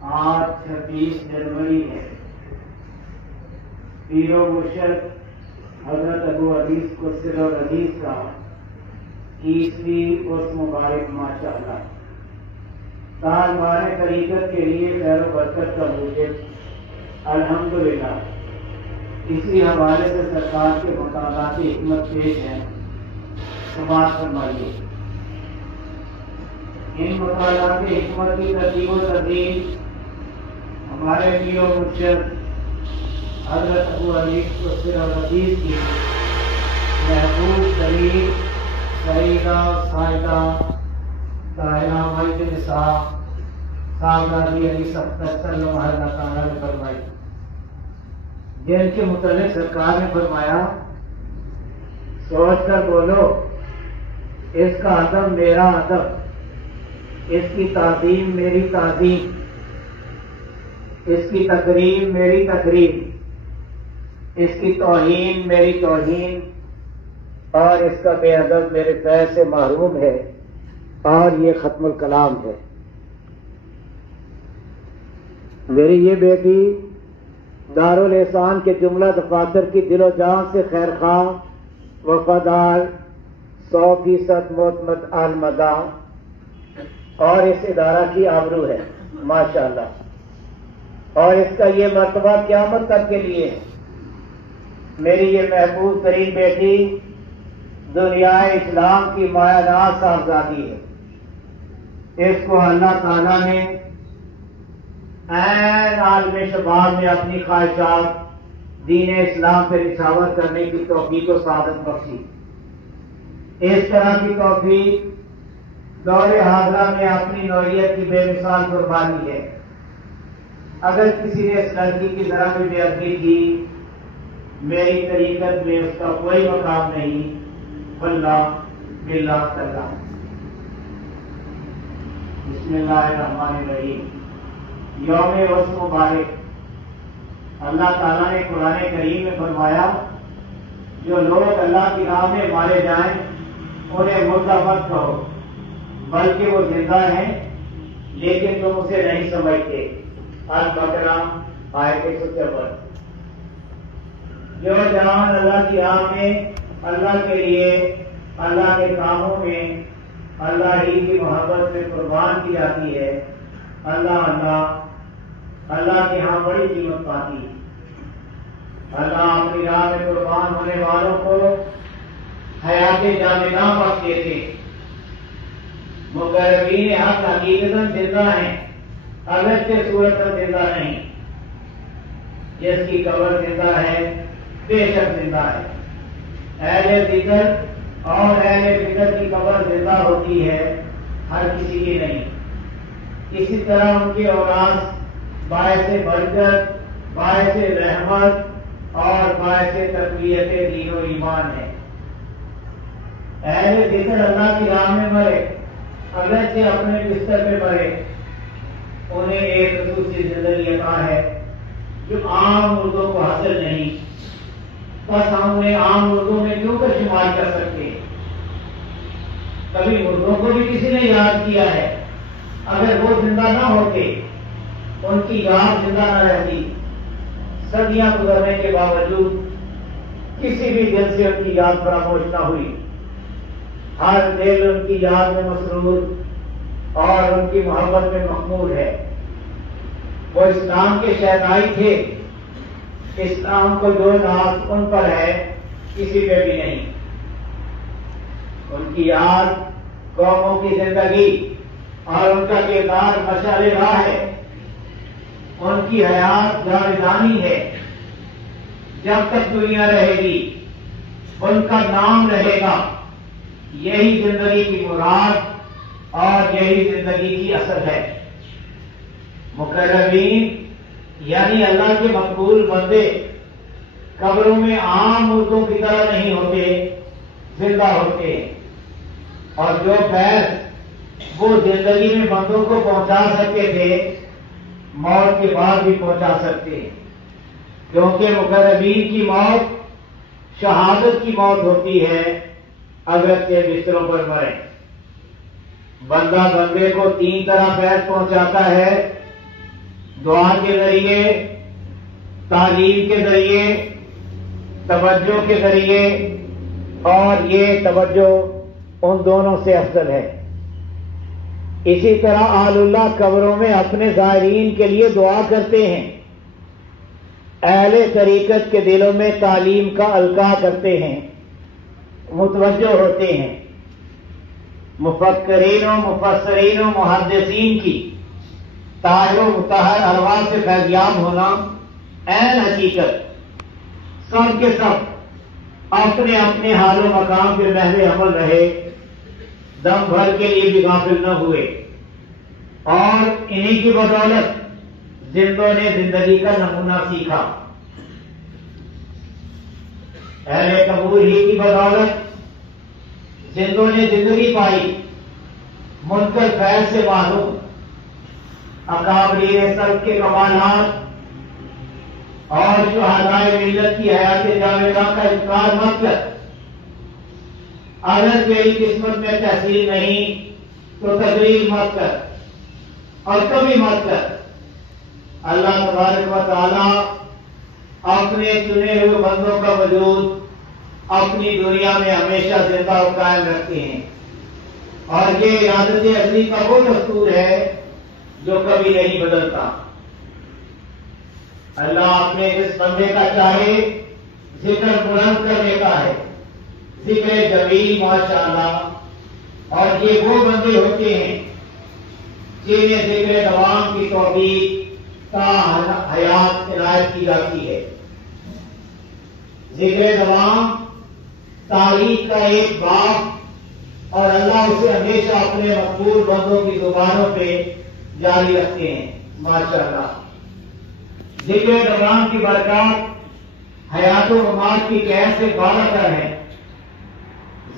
آج 26 جنوری ہے۔ پیر و مرشد حضرت ابو حدیث قدس العزیز کا 21ویں عرس مبارک ماشاءاللہ تاجدار طریقت کے لیے خیر و برکت کا موجب الحمدللہ۔ اسی حوالے سے سرکار کے مقامات حکمت پیش ہیں، سماعت فرمائیے۔ ان مقامات حکمت کی ترتیب و تدبیر ہمارے پیر و مرشد حضرت ابو حدیث قدس العزیز کی محبوب دلیل سعیدہ سائدہ طاہرہ والد نساء صاحبزادی علی صلی اللہ تعالیٰ نے فرمائی، جن کے متعلق سرکار نے فرمایا سوچ کر بولو، اس کا ادب میرا ادب، اس کی تعظیم میری تعظیم، اس کی تکریم میری تکریم، اس کی توہین میری توہین، اور اس کا بے ادب میرے فیض سے محروم ہے، اور یہ ختم الکلام ہے۔ میری یہ بیٹی دارالاحسان کے جملہ دفاتر کی دل و جان سے خیر خواہ، وفادار، 100% معتمد المدہ، اور اس ادارہ کی آبرو ہے ماشاءاللہ، اور اس کا یہ مرتبہ قیامت تک کے لیے ہے۔ میری یہ محبوب ترین بیٹی دنیا اسلام کی مایہ ناز صاحبزادی ہے۔ اس کو اللہ تعالیٰ نے عین عالم شباب میں اپنی خواہشات دین اسلام پہ نچھاور کرنے کی توفیق و سعادت بخشی۔ اس طرح کی توفیق دور حاضرہ میں اپنی نوعیت کی بے مثال قربانی ہے۔ اگر کسی نے اس لڑکی کی ذرا بھی بے ادبی کی، میری طریقت میں اس کا کوئی مقام نہیں، واللہ باللہ تعالیٰ۔ بسم اللہ الرحمن الرحیم۔ یوم عرس مبارک، اللہ تعالیٰ نے قرآن کریم میں فرمایا جو لوگ اللہ کی راہ میں مارے جائیں انہیں مردہ مت کہو، بلکہ وہ زندہ ہیں لیکن تم اسے نہیں سمجھتے۔ البقرہ آیت 154۔ جو جان اللہ کی راہ میں، اللہ کے لیے، اللہ کے کاموں میں، اللہ ہی کی محبت میں قربان کی جاتی ہے، اللہ کے ہاں بڑی قیمت پاتی ہے۔ اللہ اپنی راہ میں قربان ہونے والوں کو حیات جاوداں بخش دیتے۔ مقربین حق حقیقتاً زندہ ہیں، اگرچہ صورت میں زندہ نہیں۔ جس کی قبر زندہ ہے بے شک زندہ ہے۔ اہل ذکر اور اہل فکر کی قبر زندہ ہوتی ہے، ہر کسی کی نہیں۔ اسی طرح ان کے اوراث باعث برکت، باعث رحمت اور باعث تقویت دین و ایمان ہے۔ اہل ذکر اللہ کی راہ میں مرے، اگرچہ اپنے بستر پہ مرے، انہیں ایک خصوصی زندگی عطا ہے جو عام مردوں کو حاصل نہیں۔ بس ہم انہیں عام مردوں میں کیوں کر شمار کر سکتے؟ کبھی مردوں کو بھی کسی نے یاد کیا ہے؟ اگر وہ زندہ نہ ہوتے، ان کی یاد زندہ نہ رہتی، صدیاں گزرنے کے باوجود کسی بھی دل سے ان کی یاد فراموش نہ ہوئی۔ ہر دل ان کی یاد میں مسرور اور ان کی محبت میں مخمور ہے۔ وہ اسلام کے شہدائی تھے، اسلام کو جو ناز ان پر ہے کسی پہ بھی نہیں۔ ان کی یاد قوموں کی زندگی اور ان کا کردار مشعل راہ ہے۔ ان کی حیات جاودانی ہے، جب تک دنیا رہے گی ان کا نام رہے گا۔ یہی زندگی کی مراد اور یہی زندگی کی اصل ہے۔ مقربین یعنی اللہ کے مقبول بندے قبروں میں عام مردوں کی طرح نہیں ہوتے، زندہ ہوتے ہیں، اور جو فیض وہ زندگی میں بندوں کو پہنچا سکتے تھے موت کے بعد بھی پہنچا سکتے ہیں، کیونکہ مقربین کی موت شہادت کی موت ہوتی ہے اگرچہ بستروں پر مرے۔ بندہ بندے کو 3 طرح فیض پہنچاتا ہے، دعا کے ذریعے، تعلیم کے ذریعے، توجہ کے ذریعے، اور یہ توجہ ان دونوں سے افضل ہے۔ اسی طرح آل اللہ قبروں میں اپنے زائرین کے لیے دعا کرتے ہیں، اہل طریقت کے دلوں میں تعلیم کا القاء کرتے ہیں، متوجہ ہوتے ہیں۔ مفکرین و مفسرین و محدثین کی طاہر و مطہر ارواح سے فیضیاب ہونا عین حقیقت، سب کے سب اپنے اپنے حال و مقام پہ محو عمل رہے، دم بھر کے لیے بھی غافل نہ ہوئے، اور انہی کی بدولت زندوں نے زندگی کا نمونہ سیکھا۔ اہل قبور ہی کی بدولت زندوں نے زندگی پائی، منکر فیض سے معلوم، اکابرین سلف کے کمالات اور شہدائے ملت کی حیات جاویدہ کا انکار مت کر۔ اگر تیری قسمت میں تحصیل نہیں تو تقریر مت کر، اور کبھی مت کر۔ اللہ تبارک و تعالی اپنے چنے ہوئے بندوں کا وجود اپنی دنیا میں ہمیشہ زندہ و قائم رکھتے ہیں، اور یہ ارادت ازلی کا وہ دستور ہے جو کبھی نہیں بدلتا۔ اللہ اپنے جس بندے کا چاہے ذکر بلند کرنے کا ہے، ذکر جمیل ماشاءاللہ، اور یہ وہ بندے ہوتے ہیں جنہیں ذکر دوام کی توفیق تا حیات عنایت کی جاتی ہے۔ ذکر دوام تاریخ کا ایک باب، اور اللہ اسے ہمیشہ اپنے مقبول بندوں کی زبانوں پہ جاری رکھتے ہیں ماشاءاللہ۔ ذکر دوام کی برکات حیات و ممات کی قید سے بالا تر ہے۔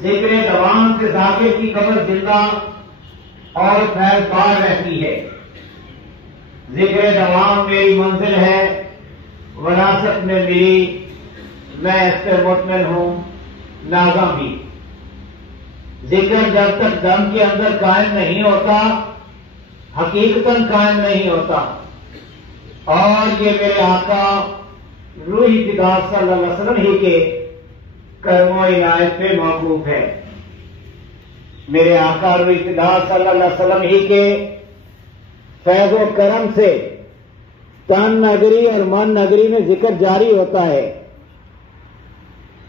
ذکر دوام سے ذاکر کی قبر زندہ اور فیض بار رہتی ہے۔ ذکر دوام میری منزل ہے، وراثت میں ملی، میں اس سے مطمئن ہوں، لازم بھی۔ ذکر جب تک دم کے اندر قائم نہیں ہوتا حقیقتاً قائم نہیں ہوتا، اور یہ میرے آقا روحی فدا صلی اللہ علیہ وسلم ہی کے کرم و عنایت پہ موقوف ہے۔ میرے آقا روحی فدا صلی اللہ علیہ وسلم ہی کے فیض و کرم سے تن نگری اور من نگری میں ذکر جاری ہوتا ہے۔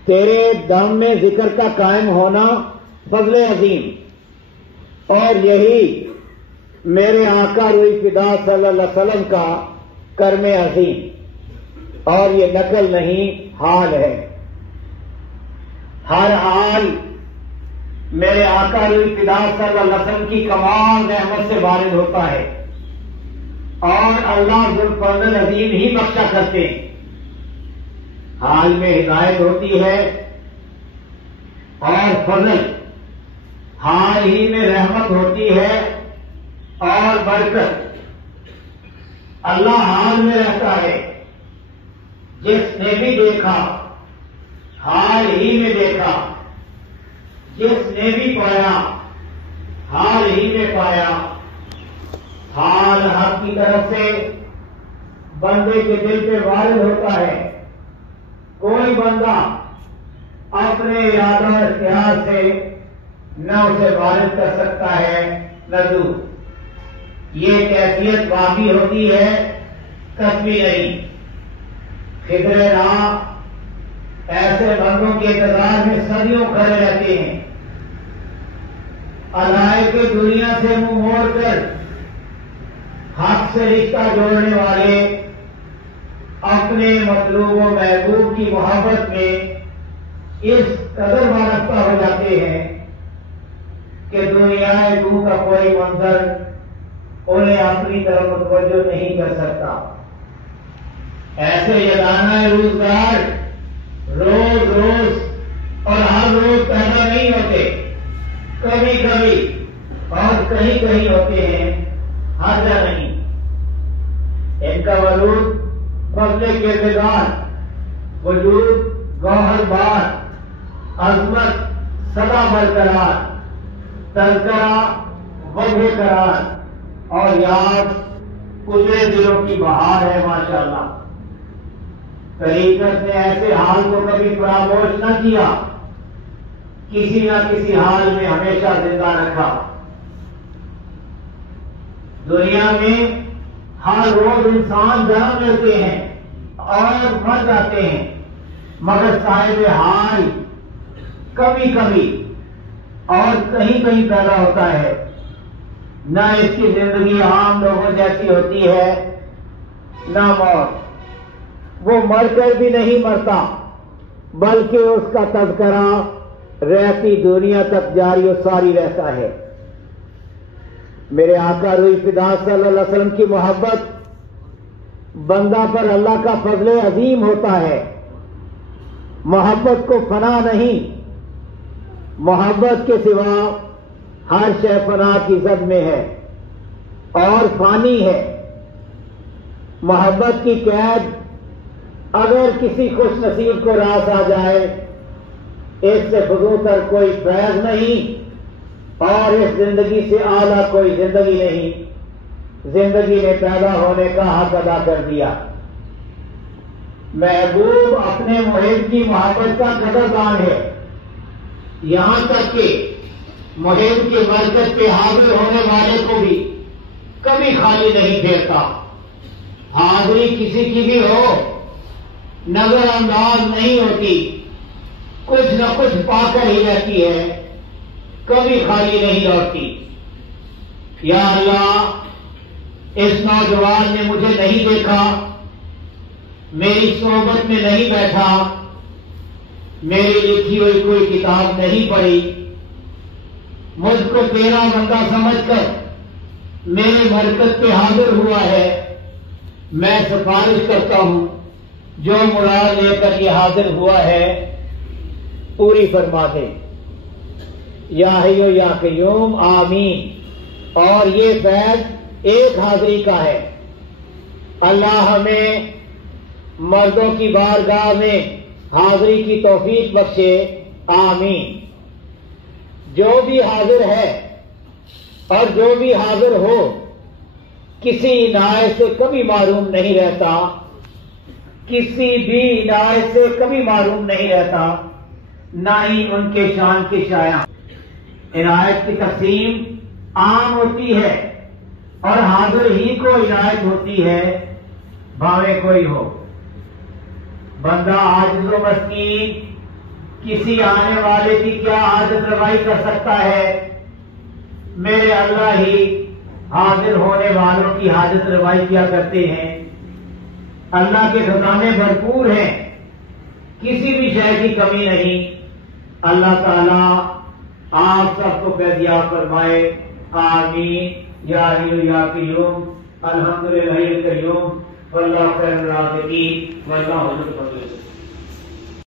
تیرے دم میں ذکر کا قائم ہونا فضل عظیم، اور یہی میرے آقا روحی فدا صلی اللہ علیہ وسلم کا کرم عظیم، اور یہ نقل نہیں حال ہے۔ ہر حال میرے آقا روحی فدا صلی اللہ علیہ وسلم کی کمال رحمت سے وارد ہوتا ہے، اور اللہ ذوالفضل عظیم ہی بخشا کرتے ہیں۔ حال میں ہدایت ہوتی ہے اور فضل، حال ہی میں رحمت ہوتی ہے اور برکت۔ اللہ حال میں رہتا ہے، جس نے بھی دیکھا حال ہی میں دیکھا، جس نے بھی پایا حال ہی میں پایا۔ حال حق کی طرف سے بندے کے دل پہ وارد ہوتا ہے، کوئی بندہ اپنے ارادہ اختیار سے نہ اسے وارد کر سکتا ہے نہ دور۔ یہ کیفیت واقعی ہوتی ہے، کسبی نہیں۔ خضر راہ ایسے بندوں کے انتظار میں صدیوں کھڑے رہتے ہیں، علائق کے دنیا سے منہ موڑ کر حق سے رشتہ جوڑنے والے اپنے مطلوب و محبوب کی محبت میں اس قدر وابستہ ہو جاتے ہیں کہ دنیا روح کا کوئی منظر انہیں اپنی طرف متوجہ نہیں کر سکتا۔ ایسے یگانہ روزگار روز روز اور ہر روز پیدا نہیں ہوتے، کبھی کبھی اور کہیں کہیں ہوتے ہیں، ہر جگہ نہیں۔ ان کا وجود فضل کردگار، وجود گوہر بار، عظمت سدا برقرار، تذکرہ وجہ قرار اور یاد اجڑے دلوں کی بہار ہے ماشاءاللہ۔ طریقت نے ایسے حال کو کبھی فراموش نہ کیا، کسی نہ کسی حال میں ہمیشہ زندہ رکھا۔ دنیا میں ہر روز انسان جنم لیتے ہیں اور مر جاتے ہیں، مگر صاحب حال کبھی کبھی اور کہیں کہیں پیدا ہوتا ہے۔ نہ اس کی زندگی عام لوگوں جیسی ہوتی ہے، نہ موت۔ وہ مر کر بھی نہیں مرتا، بلکہ اس کا تذکرہ رہتی دنیا تک جاری و ساری رہتا ہے۔ میرے آقا روح فدا صلی اللہ علیہ وسلم کی محبت بندہ پر اللہ کا فضل عظیم ہوتا ہے۔ محبت کو فنا نہیں، محبت کے سوا ہر شے فنا کی زد میں ہے اور فانی ہے۔ محبت کی قید اگر کسی خوش نصیب کو راس آ جائے، اس سے فضول تر کوئی فیض نہیں اور اس زندگی سے اعلیٰ کوئی زندگی نہیں۔ زندگی نے پیدا ہونے کا حق ادا کر دیا۔ محبوب اپنے محب کی محبت کا قدردان ہے، یہاں تک کہ محب کی برکت پہ حاضر ہونے والے کو بھی کبھی خالی نہیں پھیرتا۔ حاضری کسی کی بھی ہو، نظر انداز نہیں ہوتی، کچھ نہ کچھ پا کر ہی رہتی ہے، کبھی خالی نہیں لوٹتی۔ یا اللہ، اس نوجوان نے مجھے نہیں دیکھا، میری صحبت میں نہیں بیٹھا، میری لکھی ہوئی کوئی کتاب نہیں پڑھی، مجھ کو تیرا بندہ سمجھ کر میرے مرکز پہ حاضر ہوا ہے۔ میں سفارش کرتا ہوں جو مراد لے کر یہ حاضر ہوا ہے پوری فرما دے۔ یا حیو یا قیوم آمین۔ اور یہ فیض ایک حاضری کا ہے۔ اللہ ہمیں مردوں کی بارگاہ میں حاضری کی توفیق بخشے، آمین۔ جو بھی حاضر ہے اور جو بھی حاضر ہو، کسی عنایت سے کبھی معروم نہیں رہتا، کسی بھی عنایت سے کبھی معروم نہیں رہتا، نہ ہی ان کے شان کے شایع۔ عنایت کی تقسیم عام ہوتی ہے اور حاضر ہی کو عنایت ہوتی ہے، بھاوے کوئی ہو۔ بندہ عاجز و مسکین کسی آنے والے کی کیا حاجت روائی کر سکتا ہے؟ میرے اللہ ہی حاضر ہونے والوں کی حاجت روائی کیا کرتے ہیں۔ اللہ کے خزانے بھرپور ہیں، کسی بھی شے کی کمی نہیں۔ اللہ تعالیٰ آپ سب کو فیضیاب فرمائے، آمین۔ یا حی یا قیوم، الحمدللہ القیوم، واللہ خیر الرازقین، واللہ ذو الفضل۔